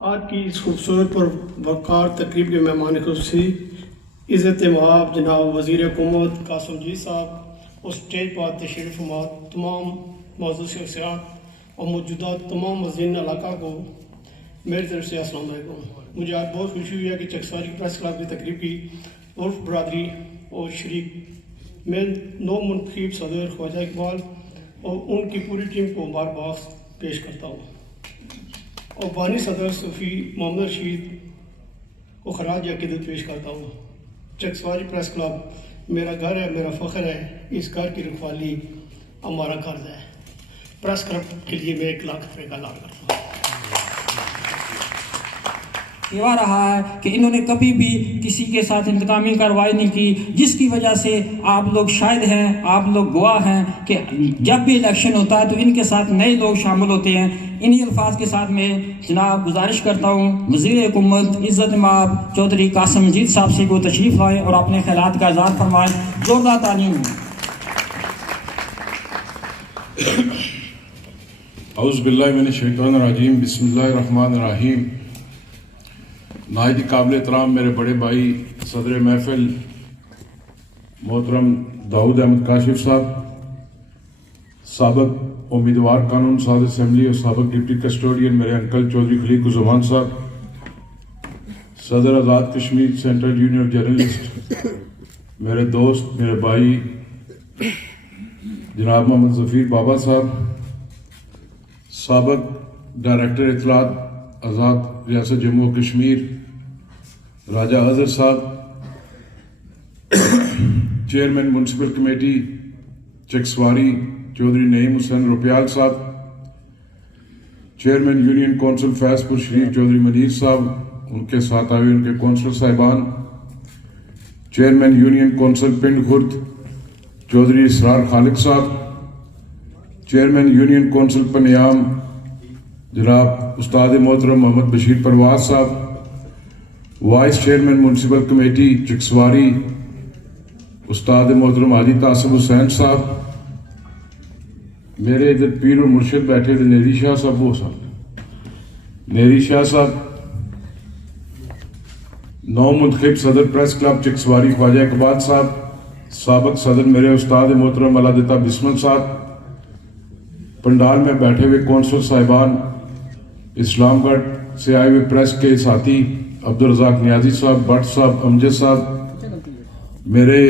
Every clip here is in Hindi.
आज की इस खूबसूरत पर वक़ार तकरीब के मेहमान खुशी इज़्ज़त माब जनाब वज़ीर हुकूमत कासिम साहब और स्टेज पर तशरीफ़ फरमा तमाम मौजूद शख्सियात और मौजूदा तमाम वज़ीर इलाका को मेरी तरफ से अस्सलाम वालेकुम। मुझे आज बहुत खुशी हुई है कि चकसवारी प्रेस क्लब की तकरीब की उर्फ बरदरी और शरीक मैं नौ मुंतखब सदर ख्वाजा इकबाल और उनकी पूरी टीम को मुबारकबाद पेश करता हूँ और बानी सदर सूफ़ी मोहम्मद रशीद को खराज अक़ीदत पेश करता हूँ। चकसवारी प्रेस क्लब मेरा घर है, मेरा फ़ख्र है, इस घर की रखवाली हमारा कर्ज है। प्रेस क्लब के लिए मैं 1 लाख रुपये का ऐलान करता हूँ। कहा रहा है कि इन्होंने कभी भी किसी के साथ इंतकामी कार्रवाई नहीं की, जिसकी वजह से आप लोग शायद हैं, आप लोग गवाह हैं कि जब भी इलेक्शन होता है तो इनके साथ नए लोग शामिल होते हैं। इन्हीं अल्फाज के साथ मैं जनाब गुजारिश करता हूँ वज़ीर हुकूमत इज़्ज़त माब चौधरी कासिम मजीद साहब से को तशरीफ़ लाएँ और अपने ख्यालात का इज़हार फरमाएँ। जोरदार तालीम। औज़ु बिल्लाहि मिनश शैतानिर रजीम, बिस्मिल्लाहिर रहमानिर रहीम। नायत काबिल एहतराम मेरे बड़े भाई सदर महफिल मोहतरम दाऊद अहमद काशिफ साहब, साबिक़ उम्मीदवार कानून साद असम्बली और साबिक़ डिप्टी कस्टोडियन मेरे अंकल चौधरी खलीकुज़्ज़मान साहब, सदर Azad Kashmir central union journalist मेरे दोस्त मेरे भाई जनाब मोहम्मद ज़फ़ीर बाबा साहब, साबिक़ डायरेक्टर इत्तलात आज़ाद रियासत Jammu Kashmir Raja Azhar Sahab, chairman municipal committee Chakswari Chaudhry Naeem Hussain Rupyal Sahab, chairman union council Faizpur Sharif Chaudhry Munir Sahab, उनके साथ आए उनके कौंसिल साहिबान, चेयरमैन यूनियन कौंसिल पिंड खुर्द चौधरी इसरार खालिक साहब, चेयरमैन यूनियन कौंसिल पनियाम जनाब उस्ताद मोहतरम मोहम्मद बशीर परवाज साहब, vice chairman municipal committee Chakswari उस्ताद मोहतरम हाजी तासिम हुसैन साहब, मेरे इधर पीर और मुर्शिद बैठे थे नेरी शाह साहब, वो साहब नेरी शाह साहब, नौ मुंतखब सदर प्रेस क्लब चकसवारी ख्वाजा इकबाल साहब, साबिक़ सदर मेरे उस्ताद मोहतरम अलादिता बिस्मिल साहब, पंडाल में बैठे हुए कौंसल साहिबान, इस्लामगढ़ से आए हुए प्रेस के साथी अब्दुल रज़ाक नियाजी साहब, भट्ट साहब, अमजद साहब, मेरे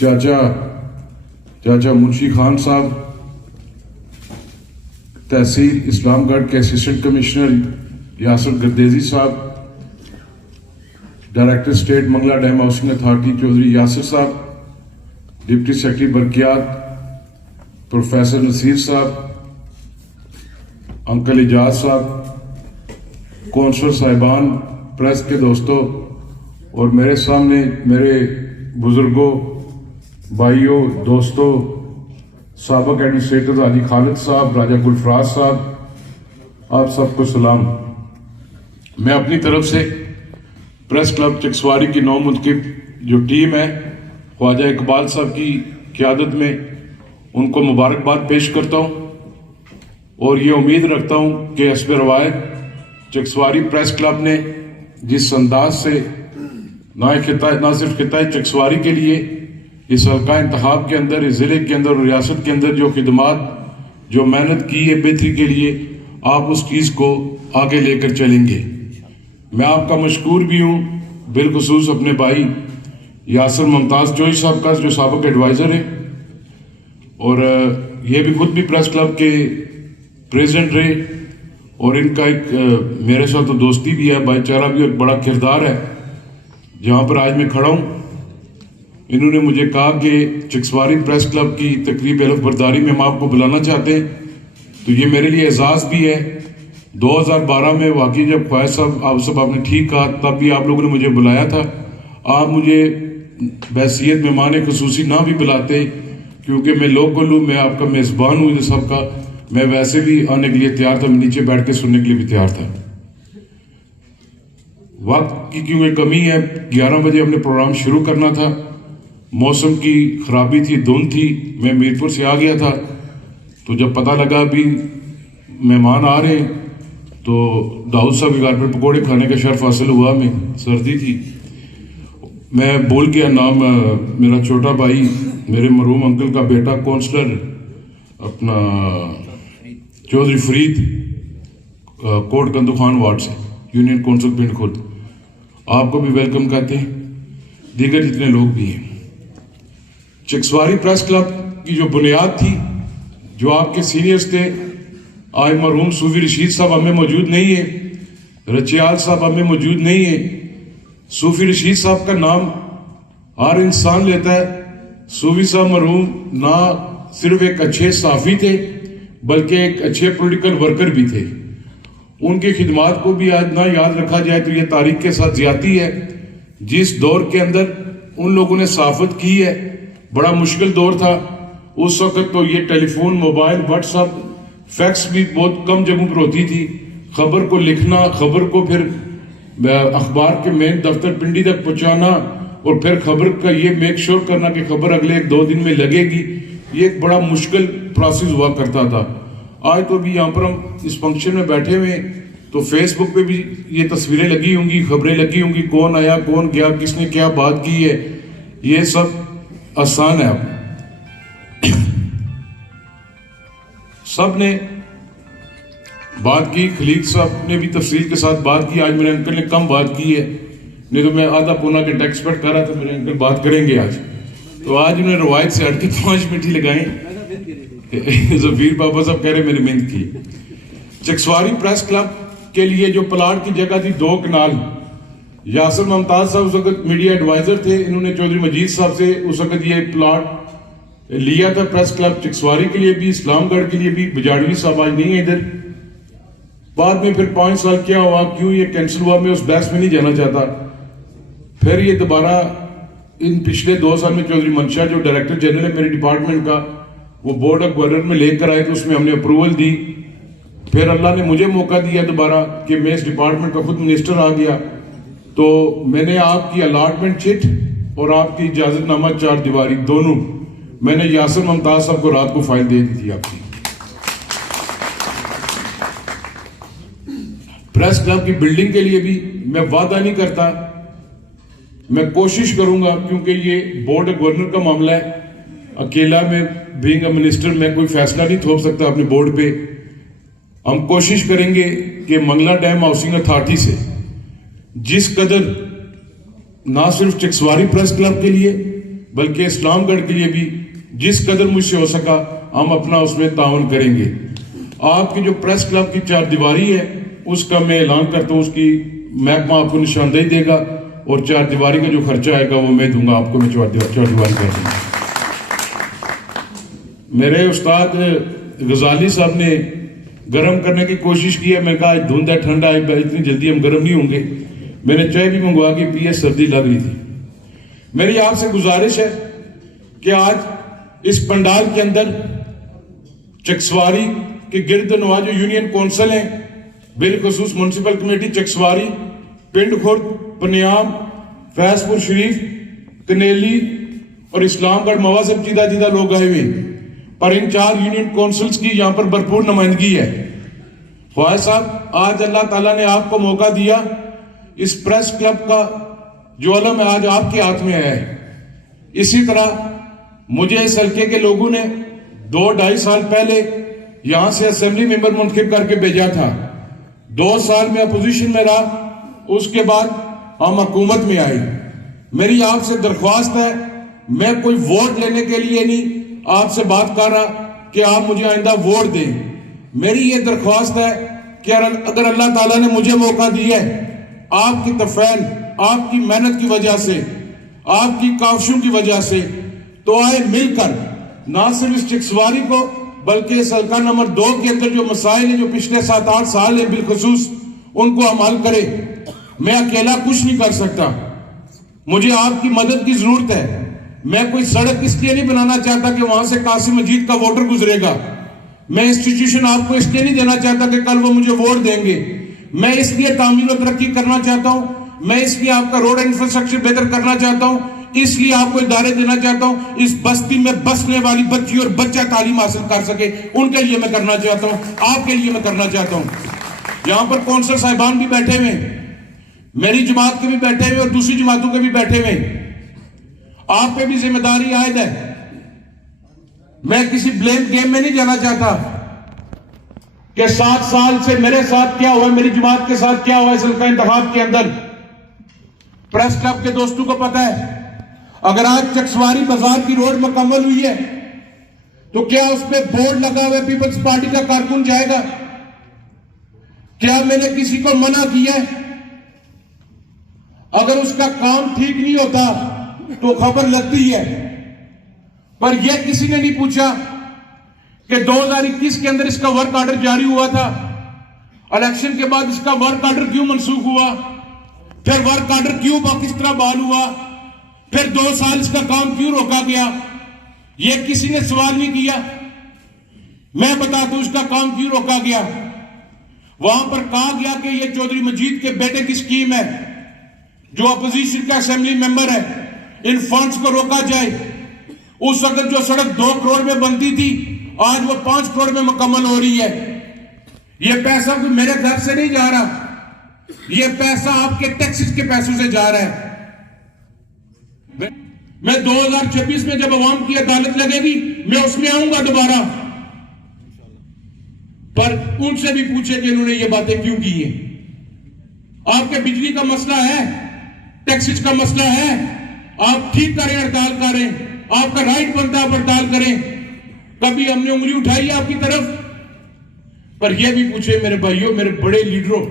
चाचा मुंशी खान साहब, तहसील इस्लामगढ़ के assistant commissioner Yasir Gardezi sahab, director state Mangla dam housing authority Chaudhry Yasir sahab, deputy secretary बरकियात प्रोफेसर नसीर साहब, अंकल इजाज साहब, कौंसल साहिबान, प्रेस के दोस्तों और मेरे सामने मेरे बुजुर्गों, भाइयों, दोस्तों, साबिक़ एडमिनिस्ट्रेटर हाजी खालिद साहब, राजा गुलफराज साहब, आप सबको सलाम। मैं अपनी तरफ से प्रेस क्लब चकसवारी की नौ मुंतखब जो टीम है ख्वाजा इकबाल साहब की क़यादत में उनको मुबारकबाद पेश करता हूँ और ये उम्मीद रखता हूँ कि हस्ब रवायत चकसवारी प्रेस क्लब ने जिस अंदाज से ना सिर्फ खिताए चकसवारी के लिए इस हल्का इंतखाब के अंदर, इस ज़िले के अंदर और रियासत के अंदर जो खिदमात जो मेहनत की है बेहतरी के लिए, आप उस चीज़ को आगे लेकर चलेंगे। मैं आपका मशकूर भी हूँ, बिलखुसूस अपने भाई यासर मुमताज़ चौधरी साहब का जो साबिक़ एडवाइज़र है और ये भी खुद भी प्रेस क्लब के प्रेसिडेंट रहे और इनका एक मेरे साथ तो दोस्ती भी है, भाईचारा भी, एक बड़ा किरदार है। जहाँ पर आज मैं खड़ा हूँ, इन्होंने मुझे कहा कि चकसवारी प्रेस क्लब की तकरीब अलफ बरदारी में हम आपको बुलाना चाहते हैं, तो ये मेरे लिए एजाज़ भी है। 2012 में वाकई जब ख्वाजा साहब आप सब आपने ठीक कहा, तब भी आप लोगों ने मुझे बुलाया था। आप मुझे बैसियत मेहमान खुसूसी ना भी बुलाते, क्योंकि मैं लोकल हूँ, मैं आपका मेज़बान हूँ सबका, मैं वैसे भी आने के लिए तैयार था, मैं नीचे बैठ के सुनने के लिए भी तैयार था। वक्त की क्योंकि कमी है, 11 बजे हमने प्रोग्राम शुरू करना था, मौसम की खराबी थी, धुंध थी, मैं मीरपुर से आ गया था, तो जब पता लगा अभी मेहमान आ रहे हैं तो दाऊद साहब के घर पर पकौड़े खाने का शर्फ हासिल हुआ, हमें सर्दी थी, मैं भूल गया नाम, मेरा छोटा भाई मेरे मरहूम अंकल का बेटा काउंसलर अपना चौधरी फरीद कोट कंदू खान वार्ड से, यूनियन काउंसिल पिंड खुद, आपको भी वेलकम कहते हैं, दीगर जितने लोग भी हैं। चकसवारी प्रेस क्लब की जो बुनियाद थी, जो आपके सीनियर्स थे, आज मरहूम सूफी रशीद साहब हमें मौजूद नहीं है, रचियाल साहब हमें मौजूद नहीं है। सूफी रशीद साहब का नाम हर इंसान लेता है। सूफी साहब मरहूम ना सिर्फ एक अच्छे साफी थे बल्कि एक अच्छे पॉलिटिकल वर्कर भी थे। उनकी खिदमात को भी आज ना याद रखा जाए तो यह तारीख के साथ ज्यादती है। जिस दौर के अंदर उन लोगों ने साफत की है, बड़ा मुश्किल दौर था उस वक्त, तो ये टेलीफोन, मोबाइल, व्हाट्सएप, फैक्स भी बहुत कम जगहों पर होती थी। खबर को लिखना, खबर को फिर अखबार के मेन दफ्तर पिंडी तक पहुंचाना और फिर खबर का ये मेक श्योर करना कि खबर अगले 1-2 दिन में लगेगी, ये एक बड़ा मुश्किल प्रोसेस हुआ करता था। आज तो भी यहाँ पर हम इस फंक्शन में बैठे हुए तो फेसबुक पे भी ये तस्वीरें लगी होंगी, खबरें लगी होंगी, कौन आया, कौन गया, किसने क्या बात की है, ये सब आसान है। अब सब ने बात की, खलीक साहब ने भी तफसील के साथ बात की, आज मेरे अंकल ने कम बात की है, नहीं तो मैं आधा पौना घंटा एक्सपेक्ट कर रहा था मेरे अंकल बात करेंगे आज, तो आज उन्हें रवायत से हट के 5 मिनट ही लगाए। जफीर बाबा साहब कह रहे मैंने मेहनत की। चकसवारी प्रेस क्लब के लिए जो प्लाट की जगह थी 2 कनाल, यासिर मुमताज साहब उस वक्त मीडिया एडवाइजर थे, इन्होंने चौधरी मजीद साहब से उस वक्त ये प्लाट लिया था प्रेस क्लब चकसवारी के लिए भी, इस्लामगढ़ के लिए भी। बजाड़वी साहब आज नहीं है इधर। बाद में फिर 5 साल क्या हुआ, क्यों ये कैंसिल हुआ, मैं उस बहस में नहीं जाना चाहता। फिर ये दोबारा इन पिछले 2 साल में चौधरी मंशा जो डायरेक्टर जनरल है मेरे डिपार्टमेंट का, वो बोर्ड ऑफ गवर्नर में लेकर आए तो उसमें हमने अप्रूवल दी। फिर अल्लाह ने मुझे मौका दिया दोबारा कि मैं इस डिपार्टमेंट का खुद मिनिस्टर आ गया, तो मैंने आपकी अलॉटमेंट चिट और आपकी इजाजतनामा 4 दीवारी दोनों मैंने यासिर मुमताज साहब को रात को फाइल दे दी थी आपकी। प्रेस क्लब की बिल्डिंग के लिए भी मैं वादा नहीं करता, मैं कोशिश करूंगा, क्योंकि ये बोर्ड ऑफ गवर्नर का मामला है। अकेला में बीइंग अ मिनिस्टर मैं कोई फैसला नहीं थोप सकता अपने बोर्ड पे। हम कोशिश करेंगे कि मंगला डैम हाउसिंग अथॉरिटी से जिस कदर ना सिर्फ चकसवारी प्रेस क्लब के लिए बल्कि इस्लामगढ़ के लिए भी जिस कदर मुझसे हो सका हम अपना उसमें ताउन करेंगे। आपकी जो प्रेस क्लब की 4 दीवारी है उसका मैं ऐलान करता हूँ, उसकी महकमा आपको निशानदेही देगा और 4 दीवारी का जो खर्चा आएगा वो मैं दूंगा आपको, मैं 4 दीवारी कर दूंगा। मेरे उस्ताद गजाली साहब ने गर्म करने की कोशिश की है, मैं कहा धुंध है, ठंडा है, इतनी जल्दी हम गर्म नहीं होंगे। मैंने चाय भी मंगवा के पी, सर्दी लग रही थी। मेरी आपसे गुजारिश है कि आज इस पंडाल के अंदर चकसवारी के गिर्द नवा जो यूनियन कौंसिल है, बिलखसूस म्युनिसिपल कमेटी चकसवारी, पिंड खुर्द, पनियाम, फैजपुर शरीफ, कनेली और इस्लामगढ़ मवा से जीदा जीदा लोग आए हुए, पर इन 4 यूनियन काउंसिल्स की यहां पर भरपूर नुमाइंदगी है। ख्वाजा साहब, आज अल्लाह ताला ने आपको मौका दिया, इस प्रेस क्लब का जो अलम है आज आपके हाथ में है। इसी तरह मुझे इस हल्के के लोगों ने 2-2.5 साल पहले यहां से असेंबली मेंबर मुंतखब करके भेजा था। 2 साल में अपोजिशन में रहा, उसके बाद हम हुकूमत में आए। मेरी आपसे दरख्वास्त है, मैं कोई वोट लेने के लिए नहीं आपसे बात कर रहा कि आप मुझे आइंदा वोट दें। मेरी ये दरख्वास्त है कि अगर अल्लाह ताला ने मुझे मौका दिया है, आपकी तफैल, आपकी मेहनत की वजह से, आपकी काविशों की वजह से, तो आए मिलकर ना सिर्फ इस चकसवारी को बल्कि इस हल्का नंबर 2 के अंदर जो मसाइल है जो पिछले 7-8 साल है बिलखसूस, उनको हम हल करें। मैं अकेला कुछ नहीं कर सकता, मुझे आपकी मदद की जरूरत है। मैं कोई सड़क इसलिए नहीं बनाना चाहता कि वहां से कासिम मजीद का वोटर गुजरेगा। मैं इंस्टीट्यूशन आपको इसलिए नहीं देना चाहता कि कल वो मुझे वोट देंगे। मैं इसलिए तामीर और तरक्की करना चाहता हूं, मैं इसलिए आपका रोड इंफ्रास्ट्रक्चर बेहतर करना चाहता हूं, इसलिए आपको इदारे देना चाहता हूं, इस बस्ती में बसने वाली बच्ची और बच्चा तालीम हासिल कर सके, उनके लिए मैं करना चाहता हूं, आपके लिए मैं करना चाहता हूं। यहां पर कौंसलर साहिबान भी बैठे हुए, मेरी जमात के भी बैठे हुए और दूसरी जमातों के भी बैठे हुए। आप पे भी जिम्मेदारी आयद है। मैं किसी ब्लेम गेम में नहीं जाना चाहता कि 7 साल से मेरे साथ क्या हुआ, मेरी जमात के साथ क्या हुआ इस हल्का इंतखाब के अंदर। प्रेस क्लब के दोस्तों को पता है, अगर आज चकसवारी बाजार की रोड मुकम्मल हुई है तो क्या उस पर बोर्ड लगा हुआ है पीपल्स पार्टी का कारकुन जाएगा? क्या मैंने किसी को मना किया है? अगर उसका काम ठीक नहीं होता तो खबर लगती है, पर यह किसी ने नहीं पूछा कि 2021 के अंदर इसका वर्क ऑर्डर जारी हुआ था, इलेक्शन के बाद इसका वर्क ऑर्डर क्यों मनसूख हुआ, फिर वर्क ऑर्डर क्यों किस तरह बहाल हुआ, फिर 2 साल इसका काम क्यों रोका गया? यह किसी ने सवाल नहीं किया। मैं बता दूं इसका काम क्यों रोका गया। वहां पर कहा गया कि यह चौधरी मजीद के बेटे की स्कीम है, जो अपोजिशन का असेंबली मेंबर है, इन फंड्स को रोका जाए। उस वक्त जो सड़क 2 करोड़ में बनती थी, आज वो 5 करोड़ में मुकम्मल हो रही है। यह पैसा कोई मेरे घर से नहीं जा रहा, यह पैसा आपके टैक्सेस के पैसों से जा रहा है। मैं 2026 में जब अवाम की अदालत लगेगी, मैं उसमें आऊंगा दोबारा, पर उनसे भी पूछे कि इन्होंने ये बातें क्यों की है। आपके बिजली का मसला है, टैक्सेस का मसला है, आप ठीक करें, हड़ताल करें, आपका राइट बनता है हड़ताल करें। कभी हमने उंगली उठाई है आपकी तरफ? पर यह भी पूछे मेरे भाइयों, मेरे बड़े लीडरों,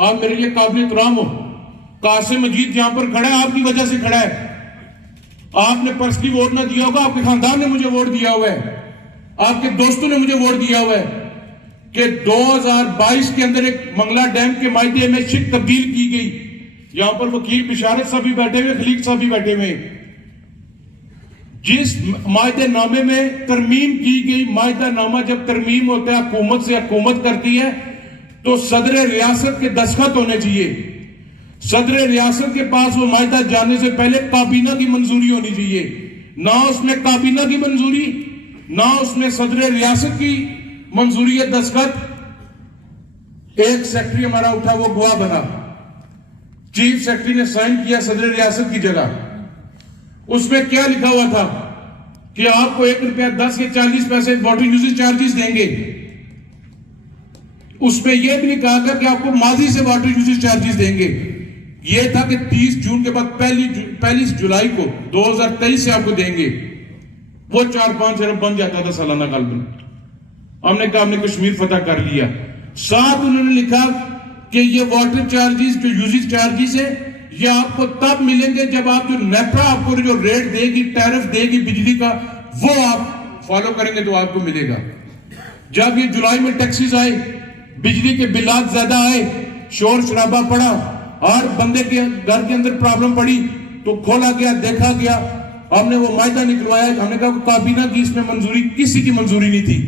आप मेरे लिए काबिल एहतराम हो। कासिम मजीद यहां पर खड़ा है, आपकी वजह से खड़ा है। आपने पर्सनली वोट ना दिया होगा, आपके खानदान ने मुझे वोट दिया हुआ है, आपके दोस्तों ने मुझे वोट दिया हुआ है कि 2022 के अंदर एक मंगला डैम के मायदे में शिक तब्दील की गई। यहां पर वकील बिशारत साहब भी बैठे हुए, खलीक साहब भी बैठे हुए। जिस मायदे नामे में तरमीम की गई, मायदा नामा जब तरमीम होता है, हुकूमत से हुकूमत करती है, तो सदर रियासत के दस्तखत होने चाहिए। सदर रियासत के पास वो मायदा जाने से पहले काबीना की मंजूरी होनी चाहिए। ना उसमें काबीना की मंजूरी, ना उसमें सदर रियासत की मंजूरी है, दस्तखत। एक सेक्रेटरी हमारा उठा, वो गवाह बना, चीफ सेक्रेटरी ने साइन किया सदर रियासत की जगह। उसमें क्या लिखा हुआ था कि आपको 1 रुपया 10 या 40 पैसे वाटर यूजेज चार्जेस देंगे। उसमें यह भी नहीं कहा था कि आपको माजी से वाटर यूजेज चार्जेस देंगे। यह था कि 30 जून के बाद पहली जुलाई को 2023 से आपको देंगे। वो 4-5 अरब बन जाता था सालाना गालबन। हमने कहा हमने कश्मीर फतह कर लिया। साथ उन्होंने लिखा कि ये वाटर चार्जेस जो यूजेज चार्जेस है, ये आपको तब मिलेंगे जब आप जो नेपरा आपको जो रेट देगी, टैरिफ देगी बिजली का, वो आप फॉलो करेंगे तो आपको मिलेगा। जब ये जुलाई में टैक्सेस आए, बिजली के बिलात ज्यादा आए, शोर शराबा पड़ा, हर बंदे के घर के अंदर प्रॉब्लम पड़ी, तो खोला गया, देखा गया, हमने वो मायदा निकलवाया। हमने कहा काबीना की इसमें मंजूरी, किसी की मंजूरी नहीं थी।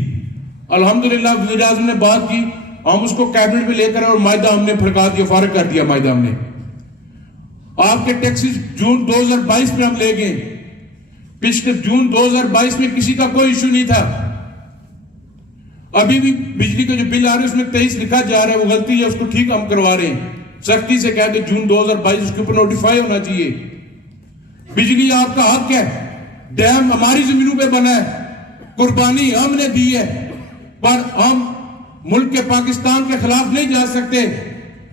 अल्हम्दुलिल्लाह वज़ीर आज़म ने बात की, हम उसको कैबिनेट में लेकर और मायदा हमने फड़का दिया, फारिग कर दिया मायदा हमने। आपके टैक्सेस जून 2022 में हम ले गए। पिछले जून 2022 में किसी का कोई इशू नहीं था। अभी भी बिजली के जो बिल आ रहे हैं उसमें 23 लिखा जा रहा है, वो गलती है, उसको ठीक हम करवा रहे हैं। सख्ती से कह के जून 2022 उसके ऊपर नोटिफाई होना चाहिए। बिजली आपका हक है, डैम हमारी जमीनों पे बना है, कुर्बानी हमने दी है, पर हम मुल्क के पाकिस्तान के खिलाफ नहीं जा सकते,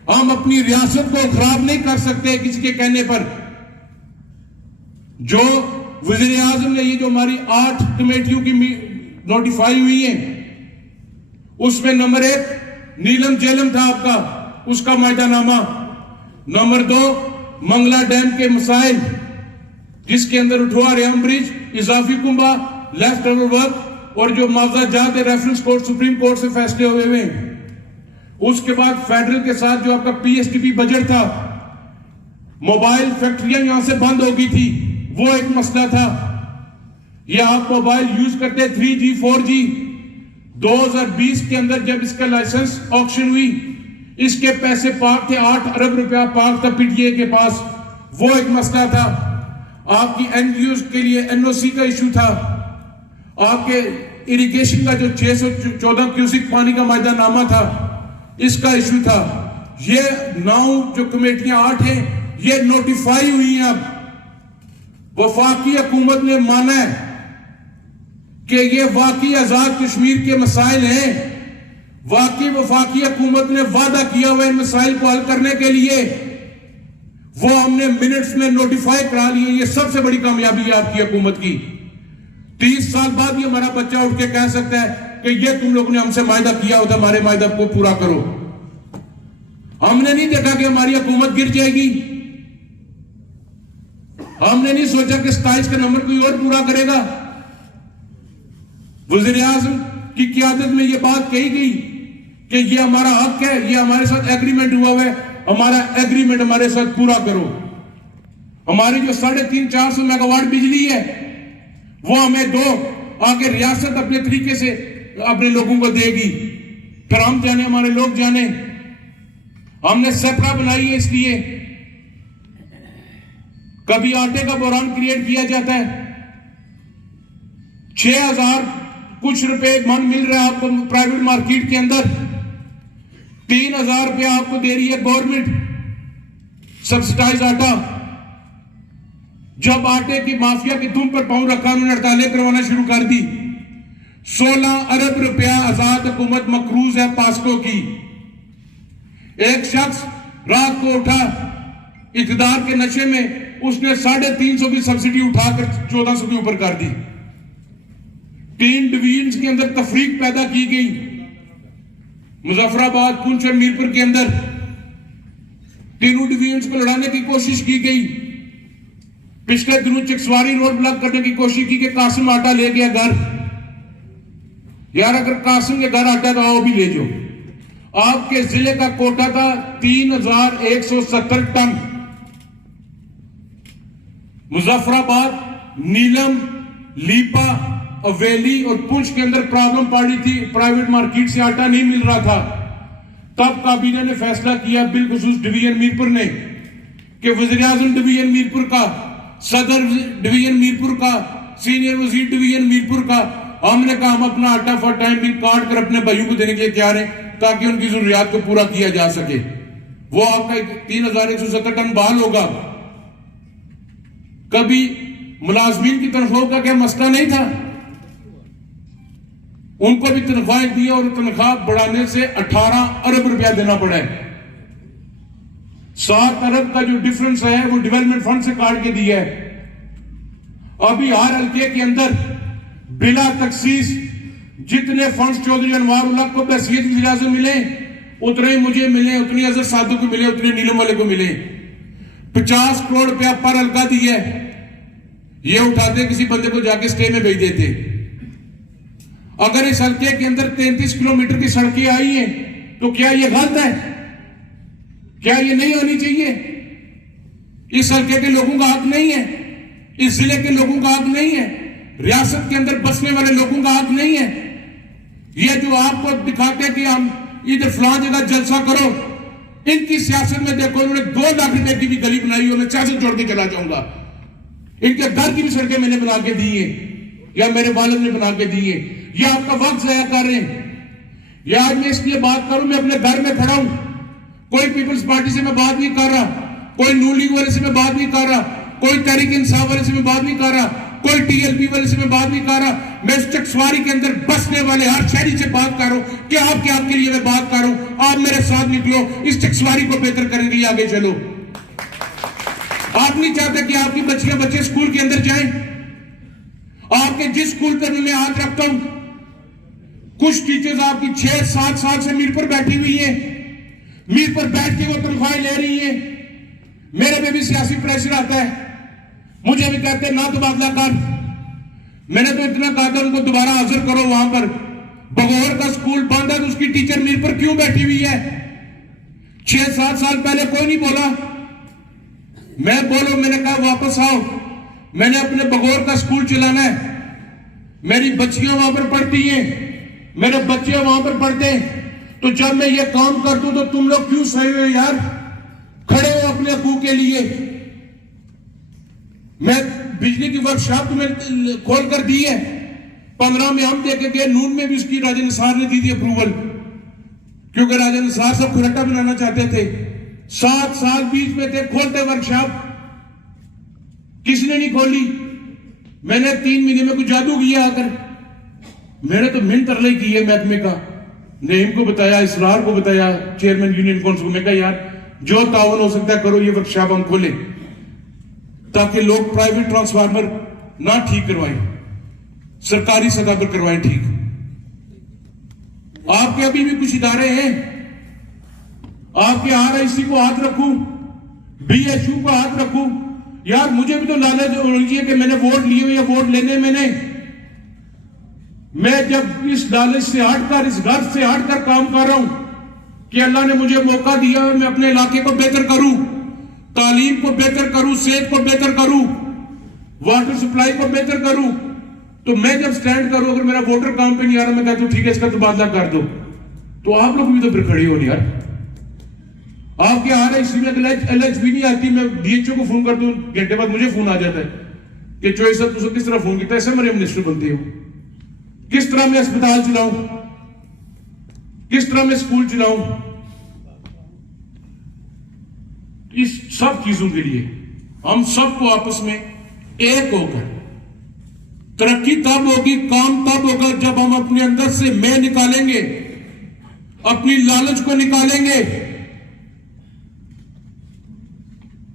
हम अपनी रियासत को खराब नहीं कर सकते किसी के कहने पर। जो वज़ीर आज़म ने ये जो हमारी 8 कमेटियों की नोटिफाई हुई है, उसमें नंबर 1 नीलम जेलम था आपका, उसका मायदानामा। नंबर 2 मंगला डैम के मसाइल, जिसके अंदर उठवा Reham bridge, इजाफी कुंबा, left over work और जो मुआवजा जात रेफरेंस कोर्ट, सुप्रीम कोर्ट से फैसले हुए हुए। उसके बाद फेडरल के साथ जो आपका पीएसटीपी बजट था, मोबाइल फैक्ट्रियां यहां से बंद हो गई थी, वो एक मसला था। ये आप मोबाइल यूज करते 3G 4G, 2020 के अंदर जब इसका लाइसेंस ऑक्शन हुई, इसके पैसे पाक थे, 8 अरब रुपया पाक था पीटीए के पास, वो एक मसला था। आपकी एनजीओ के लिए एनओसी का इशू था। आपके इरिगेशन का जो 614 क्यूसिक पानी का मायदानामा था, इसका इशू था। ये 9 जो कमेटियां 8 हैं ये नोटिफाई हुई हैं। अब वफाकी हुकूमत ने माना है कि ये वाकई आजाद कश्मीर के मसाइल हैं। वाकई वफाकी हुकूमत ने वादा किया हुआ इन मसाइल को हल करने के लिए, वो हमने मिनट्स में नोटिफाई करा लिए। ये सबसे बड़ी कामयाबी है आपकी हुकूमत की। 30 साल बाद ये हमारा बच्चा उठ के कह सकता है कि ये तुम लोगों ने हमसे वायदा किया होता, हमारे वायदा को पूरा करो। हमने नहीं देखा कि हमारी हुकूमत गिर जाएगी। हमने नहीं सोचा कि 27 का नंबर कोई और पूरा करेगा। वज़ीर आज़म की क़यादत में यह बात कही गई कि यह हमारा हक है, यह हमारे साथ एग्रीमेंट हुआ है, हमारा एग्रीमेंट हमारे साथ पूरा करो। हमारी जो 350-400 मेगावाट बिजली है वो हमें दो, आगे रियासत अपने तरीके से अपने लोगों को देगी। फिर हम जाने, हमारे लोग जाने। हमने सेपरा बनाई है, इसलिए कभी आटे का बहरान क्रिएट किया जाता है। 6000 कुछ रुपए मन मिल रहा है आपको प्राइवेट मार्केट के अंदर, 3000 रुपया आपको दे रही है गवर्नमेंट सब्सिडाइज आटा। जब आटे की माफिया की धूम पर पांव रखा, उन्होंने हड़तालें करवाना शुरू कर दी। 16 अरब रुपया आजाद हुकूमत मकरूज है पास्को की। एक शख्स रात को उठा इक़्तिदार के नशे में, उसने 350 की सब्सिडी उठाकर 1400 के ऊपर कर दी। 3 डिवीजन के अंदर तफरीक पैदा की गई। मुजफ्फराबाद, पुंछ और मीरपुर के अंदर तीनों डिवीजन को लड़ाने की कोशिश की गई। पिछले दिनों चिकसवारी रोड ब्लॉक करने की कोशिश की कि कासिम आटा ले गया घर। यार अगर कासिम के घर आटा तो आओ भी ले जाओ। आपके जिले का कोटा था 3170 टन। मुजफ्फराबाद, नीलम, लीपा, अवेली और पुंछ के अंदर प्रॉब्लम पड़ी थी, प्राइवेट मार्केट से आटा नहीं मिल रहा था। तब काबीना ने फैसला किया, बिलखुसूस डिवीजन मीरपुर ने, कि वज़ीर आज़म डिवीजन मीरपुर का, सदर डिवीजन मीरपुर का, सीनियर वजीर डिवीजन मीरपुर का, हमने कहा हम अपना आटा फॉर टाइम भी काट कर अपने भाइयों को देने के लिए तैयार हैं ताकि उनकी जरूरियात को पूरा किया जा सके। वो आपका 3170 टन बहाल होगा। कभी मुलाजमीन की तनख्वाह का क्या मसला नहीं था? उनको भी तनख्वाह दी और तनख्वाह बढ़ाने से 18 अरब रुपया देना पड़ा है। 7 अरब का जो डिफरेंस है वो डेवलपमेंट फंड से काट के दिया है। अभी हर हल्के के अंदर बिला तखसीस जितने फंड्स चौधरी अनवार उल्लाह को बहसीयत वज़ीर आज़म मिले, उतने ही मुझे मिले, उतनी अजहर साधु को मिले, उतने नीलम वाले को मिले। 50 करोड़ रुपया पर हल्का दिया है। ये उठाते किसी बंदे को जाके स्टे में भेज देते। अगर इस हल्के के अंदर 33 किलोमीटर की सड़कें आई हैं तो क्या ये गलत है? क्या ये नहीं होनी चाहिए? इस हल्के के लोगों का हक नहीं है? इस जिले के लोगों का हक नहीं है? रियासत के अंदर बसने वाले लोगों का हक नहीं है? ये जो आपको दिखाते हैं कि हम इधर फलां जगह जलसा करो, इनकी सियासत में देखो, उन्होंने 2 लाख रुपए की भी गली बनाई हो। मैं सियासत छोड़ के चला जाऊंगा। इनके घर की भी सड़कें मैंने बना के दी है या मेरे वालिद ने बना के दी है। ये आपका वक्त जाया कर रहे हैं। या आज मैं इसलिए बात करूं, मैं अपने घर में खड़ा हूं, कोई पीपल्स पार्टी से मैं बात नहीं कर रहा, कोई नून लीग वाले से मैं बात नहीं कर रहा, कोई तहरीक इंसाफ वाले से मैं बात नहीं कर रहा, कोई टीएलपी वाले से मैं बात नहीं कर रहा। मैं इस चकसवारी के अंदर बसने वाले हर शहरी से बात कर रहा हूं कि आपके लिए मैं बात कर रहा हूं। आप मेरे साथ निकलो, इस चकसवारी को बेहतर करने के लिए आगे चलो। आप नहीं चाहते कि आपकी बच्चियां बच्चे स्कूल के अंदर जाएं? आपके जिस स्कूल पर मैं हाथ रखता हूं, कुछ टीचर्स आपकी 6-7 साल से मीर पर बैठी हुई हैं, मीर पर बैठ के वो तनख्वाहें ले रही हैं। मेरे पे भी सियासी प्रेशर आता है, मुझे भी कहते हैं ना तबादला कर। मैंने तो इतना कहा था उनको दोबारा हाजिर करो। वहां पर बगौर का स्कूल बंद है तो उसकी टीचर मीर पर क्यों बैठी हुई है? 6-7 साल पहले कोई नहीं बोला। मैं बोलो, मैंने कहा वापस आओ, मैंने अपने बगौर का स्कूल चलाना है। मेरी बच्चियां वहां पर पढ़ती हैं, मेरे बच्चे वहां पर पढ़ते हैं। तो जब मैं ये काम कर दूं तो तुम लोग क्यों सही हो यार? खड़े हो अपने हकूक के लिए। मैं बिजली की वर्कशॉप तुम्हें खोल कर दी है, 15 में हम देके गए, नून में भी उसकी राजा निसार ने दी थी अप्रूवल। क्योंकि राजा निसार साहब खुरट्टा बनाना चाहते थे। 7 साल बीच में थे, खोलते वर्कशॉप, किसी ने नहीं खोली। मैंने 3 महीने में कुछ जादू किया आकर, मैंने तो मिन तरले की है महकमे का, नईम को बताया, इसरार को बताया, चेयरमैन यूनियन काउंसिल को। मैं कहा यार जो ताउन हो सकता है करो, ये वर्कशॉप हम खोलें ताकि लोग प्राइवेट ट्रांसफार्मर ना ठीक करवाएं, सरकारी सतह पर करवाएं ठीक। आपके अभी भी कुछ इदारे हैं, आपके RIC को हाथ रखूं, BHU को हाथ रखूं, यार मुझे भी तो लालच होनी है कि मैंने वोट लिए या वोट लेने मैंने, मैं जब इस लालच से हटकर, इस गर्व से हटकर काम कर रहा हूं कि अल्लाह ने मुझे मौका दिया, मैं अपने इलाके को बेहतर करूं, तालीम को बेहतर करूं, सेहत को बेहतर करूं, वाटर सप्लाई को बेहतर करूं, तो मैं जब स्टैंड करूं, अगर मेरा वोटर काम पे नहीं आ रहा, मैं कहता हूं ठीक है इसका तबादला कर दो, तो आप लोग भी तो फिर खड़े हो नहीं यार। आपके RIC में LHB नहीं आती, मैं DHO को फोन कर दूं, घंटे बाद मुझे फोन आ जाता है कि चोई साहब तुझे किस तरह फोन किया, ऐसे मेरे मिनिस्टर बनते हो, किस तरह मैं अस्पताल चलाऊं, किस तरह मैं स्कूल चलाऊं। इस सब चीजों के लिए हम सबको आपस में एक होकर, तरक्की तब होगी, काम तब होगा जब हम अपने अंदर से मैं निकालेंगे, अपनी लालच को निकालेंगे,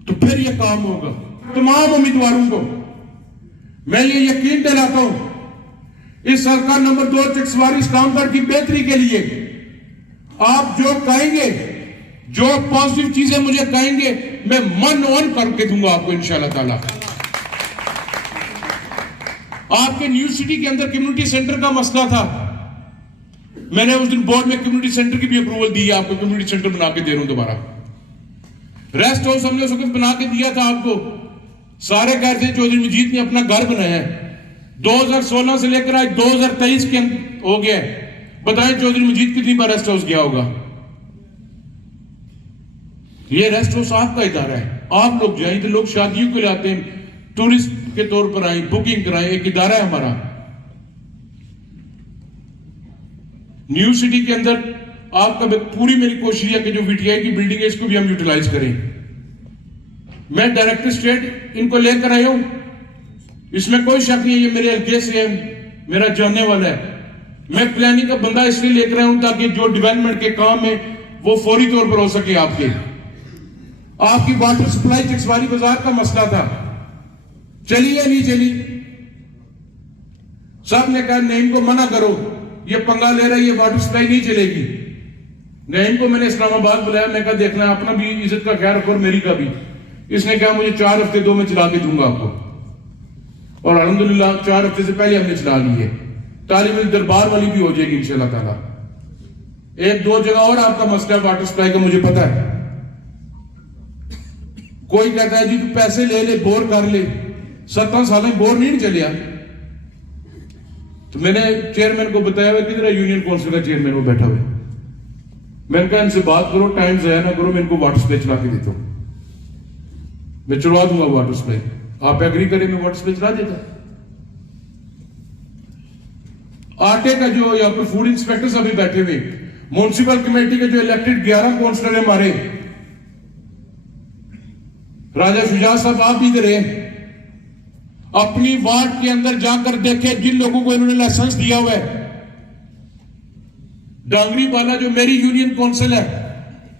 तो फिर यह काम होगा। तमाम उम्मीदवारों को मैं ये यकीन दिलाता हूं, इस सरकार नंबर 2 चकसवारी इस्लामगढ़ की बेहतरी के लिए आप जो कहेंगे, जो पॉजिटिव चीजें मुझे कहेंगे, मैं मन ऑन करके दूंगा आपको इंशाल्लाह ताला। आपके न्यू सिटी के अंदर कम्युनिटी सेंटर का मसला था, मैंने उस दिन बोर्ड में कम्युनिटी सेंटर की भी अप्रूवल दी है, आपको कम्युनिटी सेंटर बना के दे रहा हूं दोबारा। रेस्ट हाउस हमने उस वक्त बना के दिया था आपको, सारे कहते थे चौधरी मजीद ने अपना घर बनाया है। 2016 से लेकर आज 2023 के हो गया, बताएं चौधरी मजीद कितनी बार रेस्ट हाउस गया होगा। ये रेस्ट हाउस आपका इदारा है, आप लोग जाएं, तो लोग शादियों के लिए आते हैं, टूरिस्ट के तौर पर आए, बुकिंग कराएं, एक इदारा है हमारा। न्यू सिटी के अंदर आपका पूरी मेरी कोशिश है कि जो VTI की बिल्डिंग है इसको भी हम यूटिलाइज करें। मैं डायरेक्टर स्टेट इनको लेकर आया हूं, इसमें कोई शक नहीं है, ये मेरे हल्के से है, मेरा जानने वाला है। मैं प्लानिंग का बंदा इसलिए लेकर आया हूं ताकि जो डेवलपमेंट के काम है वो फौरी तौर पर हो सके। आपकी वाटर सप्लाई चकसवारी बाजार का मसला था, चली या नहीं चली? सब ने कहा नईम को मना करो, ये पंगा ले रहा है, ये वाटर सप्लाई नहीं चलेगी। नईम को मैंने इस्लामाबाद बुलाया, मैं कहा देखना अपना भी इज्जत का ख्याल रखो और मेरी का भी। इसने कहा मुझे 4 हफ्ते 2 में चला के दूंगा आपको, और अल्हम्दुलिल्लाह 4 हफ्ते से पहले हमने चला ली है। तालिम दरबार वाली भी हो जाएगी इंशाल्लाह ताला। 1-2 जगह और आपका मसला वाटर सप्लाई का मुझे पता है। कोई कहता है जी तू पैसे ले ले, बोर कर ले, 17 साल में बोर नहीं चलिया। तो मैंने चेयरमैन को बताया हुआ, किधर है यूनियन काउंसिल का चेयरमैन, वो बैठा हुआ। मैंने कहा इनसे बात करो, टाइम ज़ाया ना करो, मैं इनको वाटर सप्लाई चला के देता हूं, मैं चलवा दूंगा वाटर सप्लाई, आप एग्री करें मैं वाटर सप्लाई चला देता। आटे का जो यहाँ पर फूड इंस्पेक्टर सभी बैठे हुए, म्युनिसिपल कमेटी के जो इलेक्टेड 11 काउंसलर है हमारे, राजा शुजा साहब आप भी इधर हैं, अपनी वार्ड के अंदर जाकर देखे जिन लोगों को इन्होंने लाइसेंस दिया हुआ है। डांगरी वाला जो मेरी यूनियन काउंसिल है,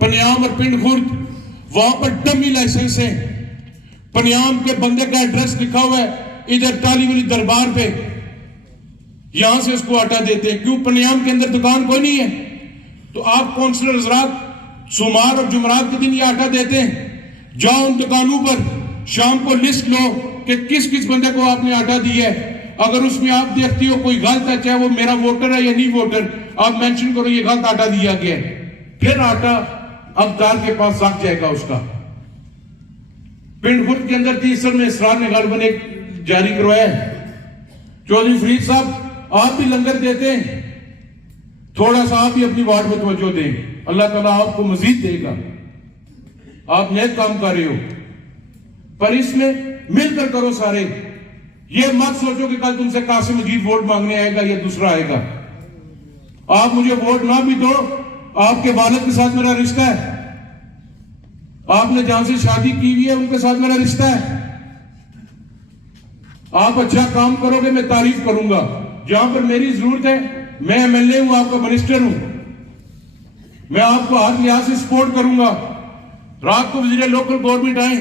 पनियाम और पिंड खुर्द, वहां पर डमी लाइसेंस है। पनियाम के बंदे का एड्रेस लिखा हुआ है इधर ताली वाली दरबार पे, यहां से उसको आटा देते हैं। क्यों? पनियाम के अंदर दुकान कोई नहीं है, तो आप काउंसलर हजरात सोमवार और जुमरात के दिन ये आटा देते हैं। जाओ उन दुकानों पर, शाम को लिस्ट लो कि किस किस बंदे को आपने आटा दिया है। अगर उसमें आप देखती हो कोई गलत है, चाहे वो मेरा वोटर है या नहीं वोटर, आप मेंशन करो ये गलत आटा दिया गया है, फिर आटा अबदार के पास रख जाएगा उसका। पिंड खुर्द के अंदर तीसर में इसरार ने गालबन एक जारी करवाया है। चौधरी फरीद साहब आप भी लंगर देते हैं, थोड़ा सा आप भी अपनी वार्ड में तवज्जो दें, अल्लाह ताला आपको मजीद देगा। आप नेक काम कर रहे हो, पर इसमें मिलकर करो सारे। ये मत सोचो कि कल तुमसे कासिम मजीद वोट मांगने आएगा या दूसरा आएगा। आप मुझे वोट ना भी दो, आपके वालिद के साथ मेरा रिश्ता है, आपने जहां से शादी की हुई है उनके साथ मेरा रिश्ता है। आप अच्छा काम करोगे मैं तारीफ करूंगा, जहां पर मेरी जरूरत है, मैं एमएलए हूं, आपका मिनिस्टर हूं, मैं आपको हर लिहाज से सपोर्ट करूंगा। रात को वजीर लोकल गवर्नमेंट आए,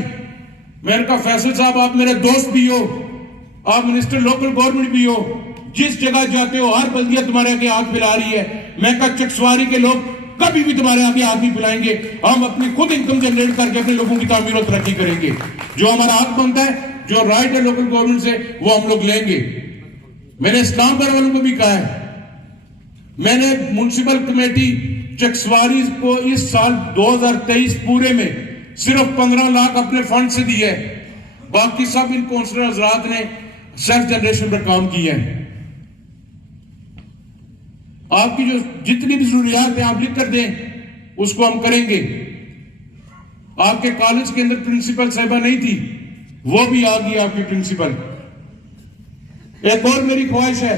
मैंने कहा फैसल साहब आप मेरे दोस्त भी हो, आप मिनिस्टर लोकल गवर्नमेंट भी हो, जिस जगह जाते हो हर बल्दिया तुम्हारे आगे हाथ फैला रही है। मैं कहा चकसवारी के लोग कभी भी तुम्हारे आगे हाथ नहीं फैलाएंगे, हम अपनी खुद इनकम जनरेट करके अपने लोगों की तामीर और तरक्की करेंगे। जो हमारा हक बनता है, जो राइट है लोकल गवर्नमेंट से, वो हम लोग लेंगे। मैंने इस्लामपुर वालों को भी कहा है, मैंने म्युनिसिपल कमेटी चकसवारी को इस साल 2023 पूरे में सिर्फ 15 लाख अपने फंड से दी है, बाकी सब इन काउंसलर हजरात ने सेल्फ जनरेशन पर काम किया है। आपकी जो जितनी भी जरूरियात है आप लिख कर दें, उसको हम करेंगे। आपके कॉलेज के अंदर प्रिंसिपल साहिबा नहीं थी, वो भी आ गई आपकी प्रिंसिपल। एक और मेरी ख्वाहिश है,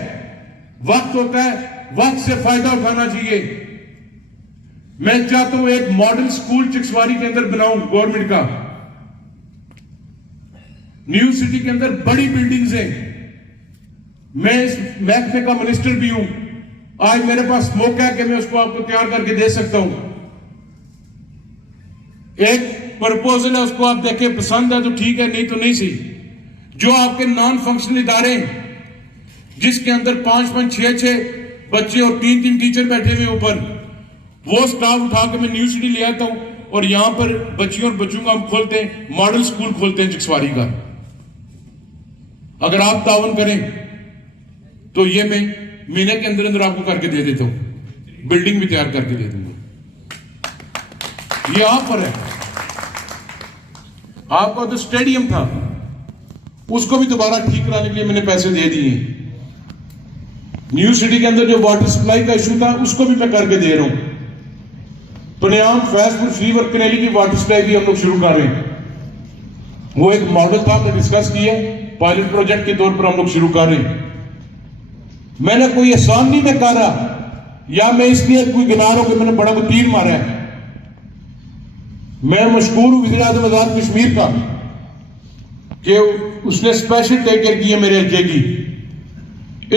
वक्त होता है, वक्त से फायदा उठाना चाहिए। मैं चाहता हूं एक मॉडल स्कूल चकसवारी के अंदर बनाऊं गवर्नमेंट का। न्यू सिटी के अंदर बड़ी बिल्डिंग्स हैं, मैं इस महकमे का मिनिस्टर भी हूं। आज मेरे पास मौका है कि मैं उसको आपको तैयार करके दे सकता हूं। एक प्रपोजल है, उसको आप देखें, पसंद है तो ठीक है, नहीं तो नहीं सही। जो आपके नॉन फंक्शनल इदारे जिसके अंदर 5-5, 6-6 बच्चे और 3-3 टीचर बैठे हुए ऊपर, वो स्टाफ उठा के मैं न्यू सिटी ले आता हूं और यहां पर बच्चियों और बच्चों का हम खोलते हैं, मॉडल स्कूल खोलते हैं चकसवारी का। अगर आप तावन करें तो ये मैं महीने के अंदर अंदर आपको करके दे देता हूं, बिल्डिंग भी तैयार करके दे दूंगा। ये आप पर है। आपका तो स्टेडियम था, उसको भी दोबारा ठीक कराने के लिए मैंने पैसे दे दिए। न्यू सिटी के अंदर जो वाटर सप्लाई का इशू था, उसको भी मैं करके दे रहा हूं। पनियाम, फैजपुर, फीवर, कनेली की वाटर सप्लाई भी हम लोग शुरू कर रहे हैं। वो एक मॉडल था, हमने डिस्कस किया, पायलट प्रोजेक्ट के तौर पर हम लोग शुरू कर रहे हैं। मैंने कोई एहसान नहीं मैं कर रहा, या मैं इसलिए कोई गिना रहा हूं कि मैंने बड़ा को तीर मारा है। मैं मशहूर हूं वज़ीर आज़म आजाद कश्मीर का कि उसने स्पेशल टेक केयर की है मेरे हल्के की।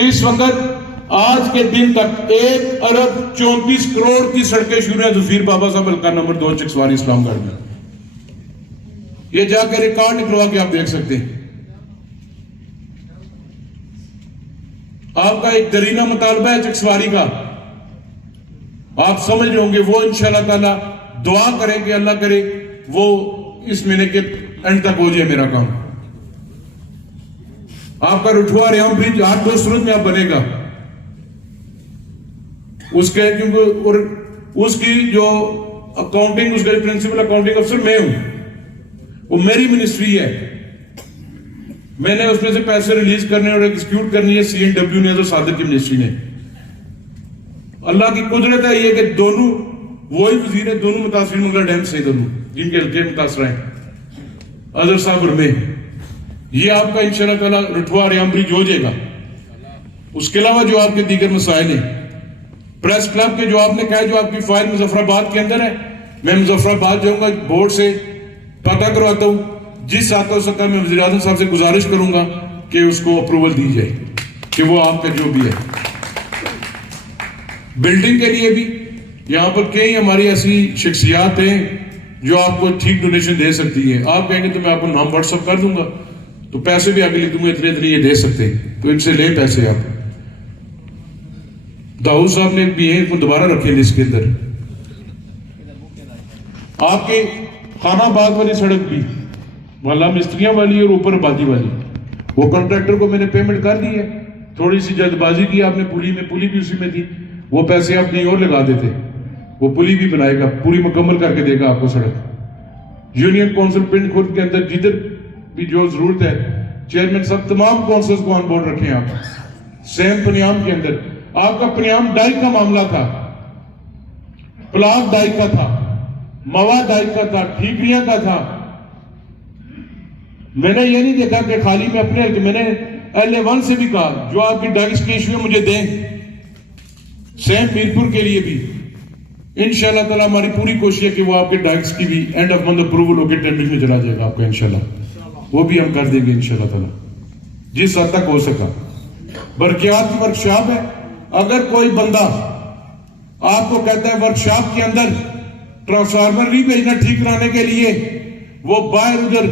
इस वक्त आज के दिन तक 1 अरब 34 करोड़ की सड़कें शुरू हैं ज़फ़ीर बाबा साहब हल्का नंबर 2 चकसवारी इस्लामगढ़ में। ये जाकर रिकॉर्ड निकलवा के आप देख सकते हैं। आपका एक दरीना मुतालबा है चकसवारी का, आप समझ रहे होंगे, वो इंशाअल्लाह ताला दुआ करें कि अल्लाह करे वो इस महीने के एंड तक हो जाए मेरा काम। आपका रुठवा रेहम ब्रिज 8-2 सूरत में आप बनेगा, उसके क्योंकि और उसकी जो अकाउंटिंग, उसका प्रिंसिपल अकाउंटिंग अफसर मैं हूं, वो मेरी मिनिस्ट्री है। मैंने उसमें से पैसे रिलीज करने और एग्जीक्यूट करनी है CNW ने, तो सादिक की मिनिस्ट्री ने। अल्लाह की कुदरत है ये कि दोनों वही वजीर है, दोनों मुतासिर मंगला डैम से, दोनों जिनके हल्के मुतासर हैं, अजहर साहब और मैं। ये आपका इंशाअल्लाह ताला रुठवा रेहम ब्रिज हो जाएगा। उसके अलावा जो आपके दीगर मसाइल हैं, प्रेस क्लब के जो आपने कहा, जो आपकी फाइल मुजफ्फराबाद के अंदर है, मैं मुजफ्फराबाद जाऊंगा, बोर्ड से पता करवाता हूं। जिस आता हो सकता है मैं वज़ीर आज़म साहब से गुजारिश करूंगा कि उसको अप्रूवल दी जाए, कि वो आपका जो भी है। बिल्डिंग के लिए भी यहां पर कई हमारी ऐसी शख्सियात हैं जो आपको ठीक डोनेशन दे सकती है। आप कहेंगे तो मैं आपको नाम व्हाट्सअप कर दूंगा, तो पैसे भी आगे लिख दूंगा, इतने इतने ये दे सकते हैं, तो इनसे ले पैसे आप। दाऊद साहब ने भी है, दोबारा रखे लिस्ट के अंदर। आपके खानाबाद वाली सड़क भी वाला मिस्त्रियां वाली और ऊपर आबादी वाली, वो कॉन्ट्रैक्टर को मैंने पेमेंट कर दी है। थोड़ी सी जल्दबाजी की आपने, पुली में, पुली भी उसी में थी, वो पैसे आप कहीं और लगा देते, वो पुली भी बनाएगा, पूरी मुकम्मल करके देगा आपको सड़क। यूनियन काउंसिल पिंड खुर्द के अंदर जिधर भी जो जरूरत है, चेयरमैन साहब तमाम काउंसिल्स को ऑन बोर्ड रखें आप। सेम पनियाम के अंदर आपका पनियाम डाई का मामला था, प्लाक डाई का था, मवा डाई का था, ठीकरियां का था। मैंने ये नहीं देखा कि खाली में अपने, मैंने LA1 से भी कहा जो आपकी डाइस के इशू है मुझे दें। सेम मीरपुर के लिए भी इंशाल्लाह ताला हमारी पूरी कोशिश है कि वो आपके डाइट्स की भी एंड ऑफ मंथ अप्रूवल होकर टेंडरिंग में चला जाएगा आपका इंशाल्लाह, वो भी हम कर देंगे इंशाल्लाह ताला जिस हद तक हो सका। बरकियात की वर्कशॉप है, अगर कोई बंदा आपको कहता है वर्कशॉप के अंदर ट्रांसफार्मर नहीं भेजना ठीक कराने के लिए, वो बाहर उधर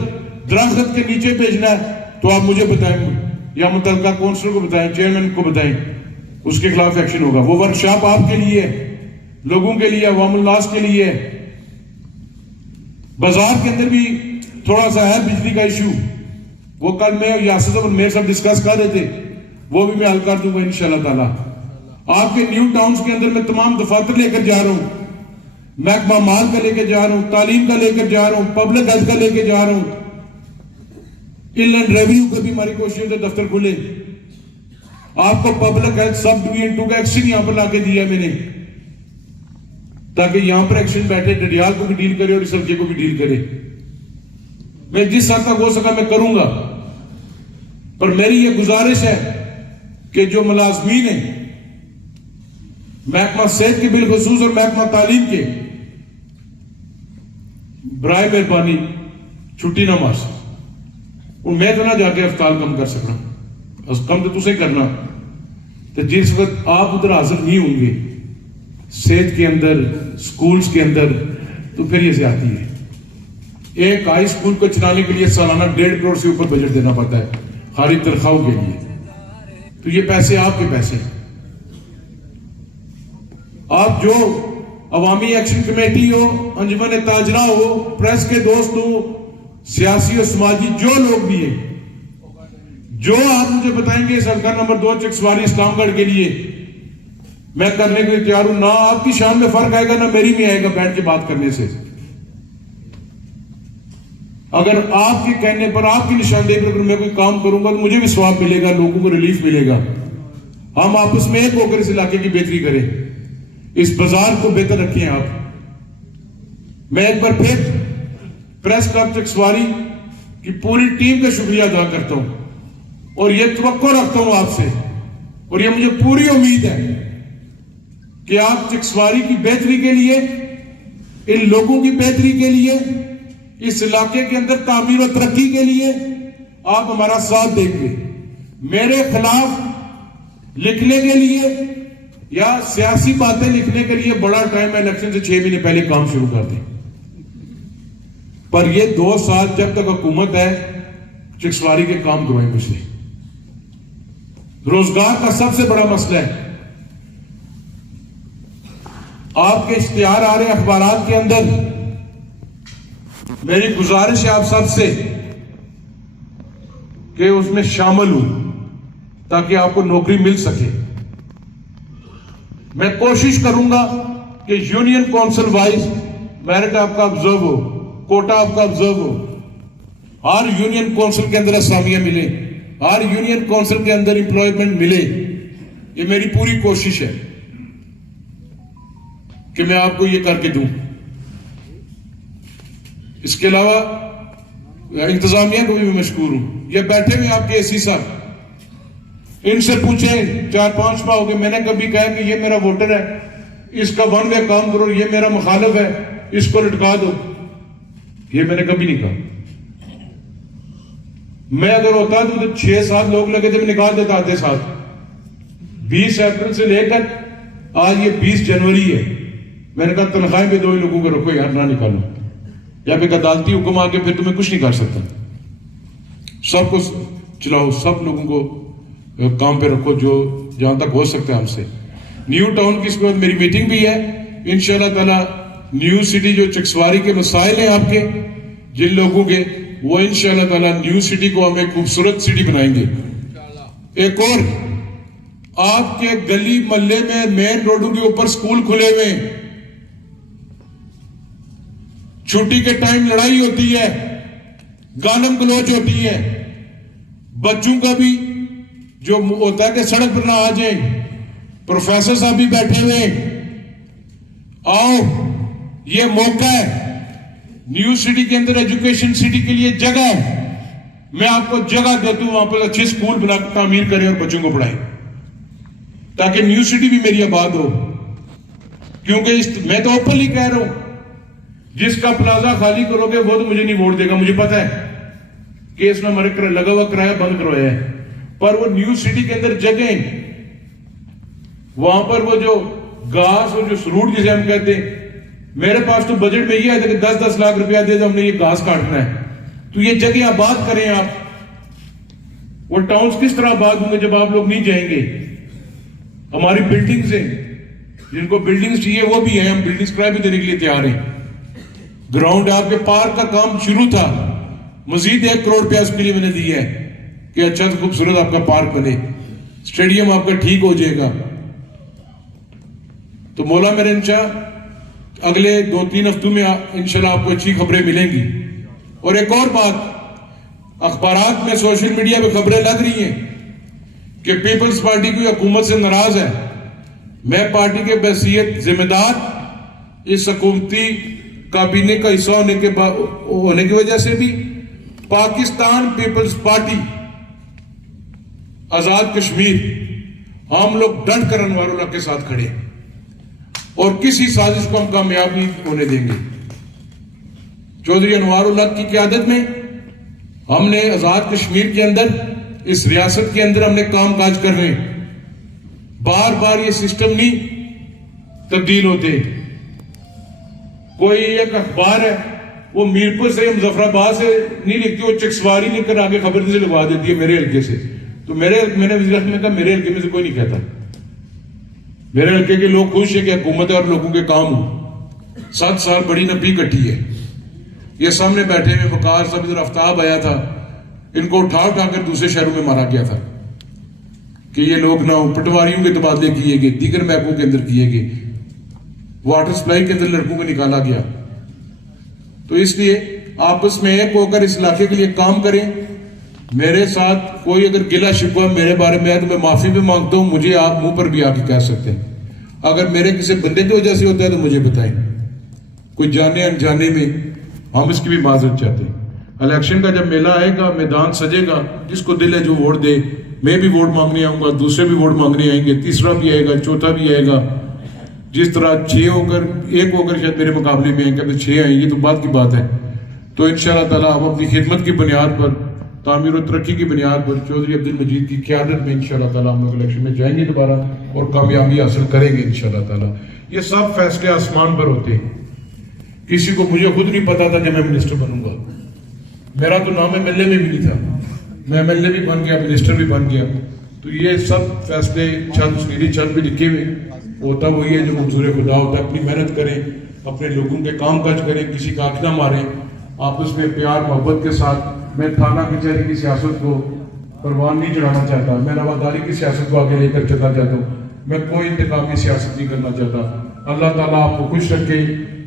दरख्त के नीचे भेजना है, तो आप मुझे बताएं या मुतलका काउंसिलर को बताएं, चेयरमैन को बताएं, उसके खिलाफ एक्शन होगा। वो वर्कशॉप आपके लिए है, लोगों के लिए, अवामुल नास के लिए है। बाजार के अंदर भी थोड़ा सा है बिजली का इशू, वो कल मैं यासिर साहब और मेरे साथ डिस्कस कर रहे थे, वो भी मैं हल कर दूंगा इंशाल्लाह ताला। आपके न्यू टाउन्स के अंदर मैं तमाम दफातर लेकर जा रहा हूं, महकमा माल का लेकर जा रहा हूं, तालीम का लेकर जा रहा हूं, पब्लिक हेल्थ का लेकर जा रहा हूं, इनलैंड रेवेन्यू का भी हमारी कोशिश है दफ्तर खुले। आपको पब्लिक हेल्थ सब डिवीजन 2 का एक्शन यहां पर लाके दिया मैंने, ताकि यहां पर एक्शन बैठे, डडियाल को भी डील करे और इस सब्जी को भी डील करे। मैं जिस हद तक हो सका मैं करूंगा, पर मेरी ये गुजारिश है कि जो मुलाजमीन है महकमा सेहत के बिलखसूस और महकमा तालीम के, बराए मेहरबानी छुट्टी ना मार सक, मैं तो ना जाके अफ्ताल कम कर सकना, कम तो तुसे करना। तो जिस वक्त आप उधर हाजिर नहीं होंगे सेहत के अंदर, स्कूल्स के अंदर, तो फिर ये ज्यादती है। एक हाई स्कूल को चलाने के लिए सालाना 1.5 करोड़ से ऊपर बजट देना पड़ता है खाली तनख्वाहों के लिए, तो ये पैसे आपके पैसे हैं। आप जो अवामी एक्शन कमेटी हो, अंजुमन ताजरा हो, प्रेस के दोस्त हो, सियासी और समाजी जो लोग भी हैं, जो आप मुझे बताएंगे सरकार नंबर 2 चकसवारी इस्लामगढ़ के लिए मैं करने के लिए तैयार हूं। ना आपकी शान में फर्क आएगा ना मेरी में आएगा बैठ के बात करने से। अगर आपके कहने पर, आपकी निशानदेही पर मैं कोई काम करूंगा तो मुझे भी स्वाब मिलेगा, लोगों को रिलीफ मिलेगा। हम आपस में एक होकर इस इलाके की बेहतरी करें, इस बाजार को बेहतर रखें आप। मैं एक बार फिर प्रेस क्लब चकसवारी की पूरी टीम का शुक्रिया अदा करता हूं और यह तवक्को रखता हूं आपसे, और यह मुझे पूरी उम्मीद है कि आप चकसवारी की बेहतरी के लिए, इन लोगों की बेहतरी के लिए, इस इलाके के अंदर तामीर और तरक्की के लिए आप हमारा साथ देंगे। मेरे खिलाफ लिखने के लिए या सियासी बातें लिखने के लिए बड़ा टाइम है, इलेक्शन से 6 महीने पहले काम शुरू कर दें, पर ये 2 साल जब तक हुकूमत है चकसवारी के काम करवाएं मुझसे। रोजगार का सबसे बड़ा मसला है, आपके इश्तिहार आ रहे अखबारात के अंदर, मेरी गुजारिश है आप सबसे कि उसमें शामिल हूं ताकि आपको नौकरी मिल सके। मैं कोशिश करूंगा कि यूनियन काउंसिल वाइज मेरिट आपका ऑब्जर्व हो, कोटा आपका ऑब्जर्व हो, हर यूनियन काउंसिल के अंदर असामियां मिले, हर यूनियन काउंसिल के अंदर एम्प्लॉयमेंट मिले। ये मेरी पूरी कोशिश है कि मैं आपको ये करके दूं। इसके अलावा इंतजामिया को भी मैं मशकूर हूं। ये बैठे हुए आपके एसी साहब, इनसे पूछें 4-5 माह हो गए, मैंने कभी कहा कि ये मेरा वोटर है, इसका 1 वे काम करो, ये मेरा मुखालिफ है, इसको लटका दो, ये मैंने कभी नहीं कहा। मैं अगर होता तो 6-7 लोग लगे थे, मैं निकाल देता आते साथ। 20 अप्रैल से लेकर आज ये 20 जनवरी है, मैंने कहा तनख्वाहें भी 2 ही लोगों को रखो यार, ना निकालो, या फिर अदालती हुक्म आके फिर तुम्हें कुछ नहीं कर सकता। सबको चलाओ, सब लोगों को काम पे रखो जो जहां तक हो सकता है हमसे। न्यू टाउन की इसके बाद मेरी मीटिंग भी है इंशाल्लाह ताला। न्यू सिटी जो चकसवारी के मसाइल हैं आपके जिन लोगों के, वो इंशाल्लाह ताला न्यू सिटी को हम एक खूबसूरत सिटी बनाएंगे। एक और आपके गली मोहल्ले में मेन रोडों के ऊपर स्कूल खुले हुए, छुट्टी के टाइम लड़ाई होती है, गालम गलोच होती है, बच्चों का भी जो होता है कि सड़क पर ना आ जाए। प्रोफेसर साहब भी बैठे हुए, आओ ये मौका है, न्यू सिटी के अंदर एजुकेशन सिटी के लिए जगह है, मैं आपको जगह देता हूं, वहां पर अच्छे स्कूल बना तामीर करें और बच्चों को पढ़ाएं, ताकि न्यू सिटी भी मेरी आबाद हो। क्योंकि मैं तो ओपनली कह रहा हूं, जिसका प्लाजा खाली करोगे वो तो मुझे नहीं वोट देगा, मुझे पता है। केस में हमारे लगा हुआ किराया बंद करवाया है, पर वो न्यू सिटी के अंदर जगह, वहां पर वो जो घास और जो फ्रूट जिसे हम कहते हैं, मेरे पास तो बजट में ये आया था कि 10-10 लाख रुपया दे दो, हमने ये घास काटना है। तो ये जगह आबाद करें आप। वो टाउन्स किस तरह आबाद होंगे जब आप लोग नहीं जाएंगे? हमारी बिल्डिंग्स हैं, जिनको बिल्डिंग्स चाहिए वो भी है, हम बिल्डिंग्स किराए भी देने के लिए तैयार हैं। ग्राउंड आपके पार्क का काम शुरू था, मजीद 1 करोड़ रुपया उसके लिए मैंने दिया है कि अच्छा तो खूबसूरत आपका पार्क बने, स्टेडियम आपका ठीक हो जाएगा। तो मौला मेरे इंशाअल्लाह अगले 2-3 हफ्तों में इंशाल्लाह आपको अच्छी खबरें मिलेंगी। और एक और बात, अखबारात में सोशल मीडिया पे खबरें लग रही हैं कि पीपल्स पार्टी की हुकूमत से नाराज है। मैं पार्टी के बहसीयत जिम्मेदार इस हुकूमती काबीने का हिस्सा होने की वजह से भी पाकिस्तान पीपल्स पार्टी, आजाद कश्मीर, हम लोग डट कर अनवारुल्लाह के साथ खड़े हैं और किसी साजिश को हम कामयाब नहीं होने देंगे। चौधरी अनवारुल्लाह की क़यादत में हमने आजाद कश्मीर के अंदर, इस रियासत के अंदर हमने काम काज कर रहे हैं। बार बार ये सिस्टम नहीं तब्दील होते। कोई एक अखबार है वो मीरपुर से मुजफ्फराबाद से नहीं लिखती, वो चकसवारी लिखकर आगे खबर से लगवा देती है मेरे हल्के से। तो मैंने वज़ीर में कहा मेरे हल्के में से कोई नहीं कहता, मेरे हल्के के लोग खुश है कि हुकूमत और लोगों के काम हो। 7 साल बड़ी नबी कटी है। ये सामने बैठे हुए वकार साहब, इधर आफ्ताब आया था, इनको उठा कर दूसरे शहरों में मारा गया था कि ये लोग ना पटवारियों के तबादले किए गए, दीगर महकमों के अंदर किए गए, वाटर सप्लाई के अंदर लड़कों को निकाला गया। तो इसलिए आपस में एक होकर इस इलाके के लिए काम करें। मेरे साथ कोई अगर गिला शिकवा मेरे बारे में है तो मैं माफी भी मांगता हूं, मुझे आप मुंह पर भी आके कह सकते हैं। अगर मेरे किसी बंदे की वजह से होता है तो मुझे बताएं, कोई जाने अनजाने में, हम इसकी भी माजरत चाहते हैं। इलेक्शन का जब मेला आएगा, मैदान सजेगा, जिसको दिल है जो वोट दे। मैं भी वोट मांगने आऊंगा, दूसरे भी वोट मांगने आएंगे, तीसरा भी आएगा, चौथा भी आएगा। जिस तरह 1 होकर शायद मेरे मुकाबले में आएंगे, अगर 6 आएंगे तो बात की बात है। तो इंशाअल्लाह ताला हम अपनी खिदमत की बुनियाद पर, तामीर और तरक्की की बुनियाद पर चौधरी अब्दुल मजीद की क़यादत में इंशाअल्लाह ताला हम लोग इलेक्शन में जाएंगे दोबारा और कामयाबी हासिल करेंगे इंशाअल्लाह ताला। ये सब फैसले आसमान पर होते हैं। किसी को, मुझे खुद नहीं पता था कि मैं मिनिस्टर बनूंगा। मेरा तो नाम MLA में भी नहीं था, मैं MLA भी बन गया, मिनिस्टर भी बन गया। तो ये सब फैसले नीली छत पे लिखे हुए। होता वही है जो मंजूर खुदा होता है। अपनी मेहनत करें, अपने लोगों के काम काज करें, किसी का आँख ना मारें, आपस में प्यार मोहब्बत के साथ। मैं थाना कचहरी की सियासत को परवान नहीं चढ़ाना चाहता, मैं रवादारी की सियासत को आगे लेकर चलना चाहता हूँ। मैं कोई इंतकामी सियासत नहीं करना चाहता। अल्लाह ताला आपको खुश रखे।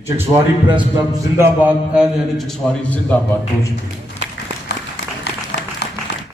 चकसवारी प्रेस क्लब जिंदाबाद, यानी चकसवारी जिंदाबाद। बहुत शुक्रिया।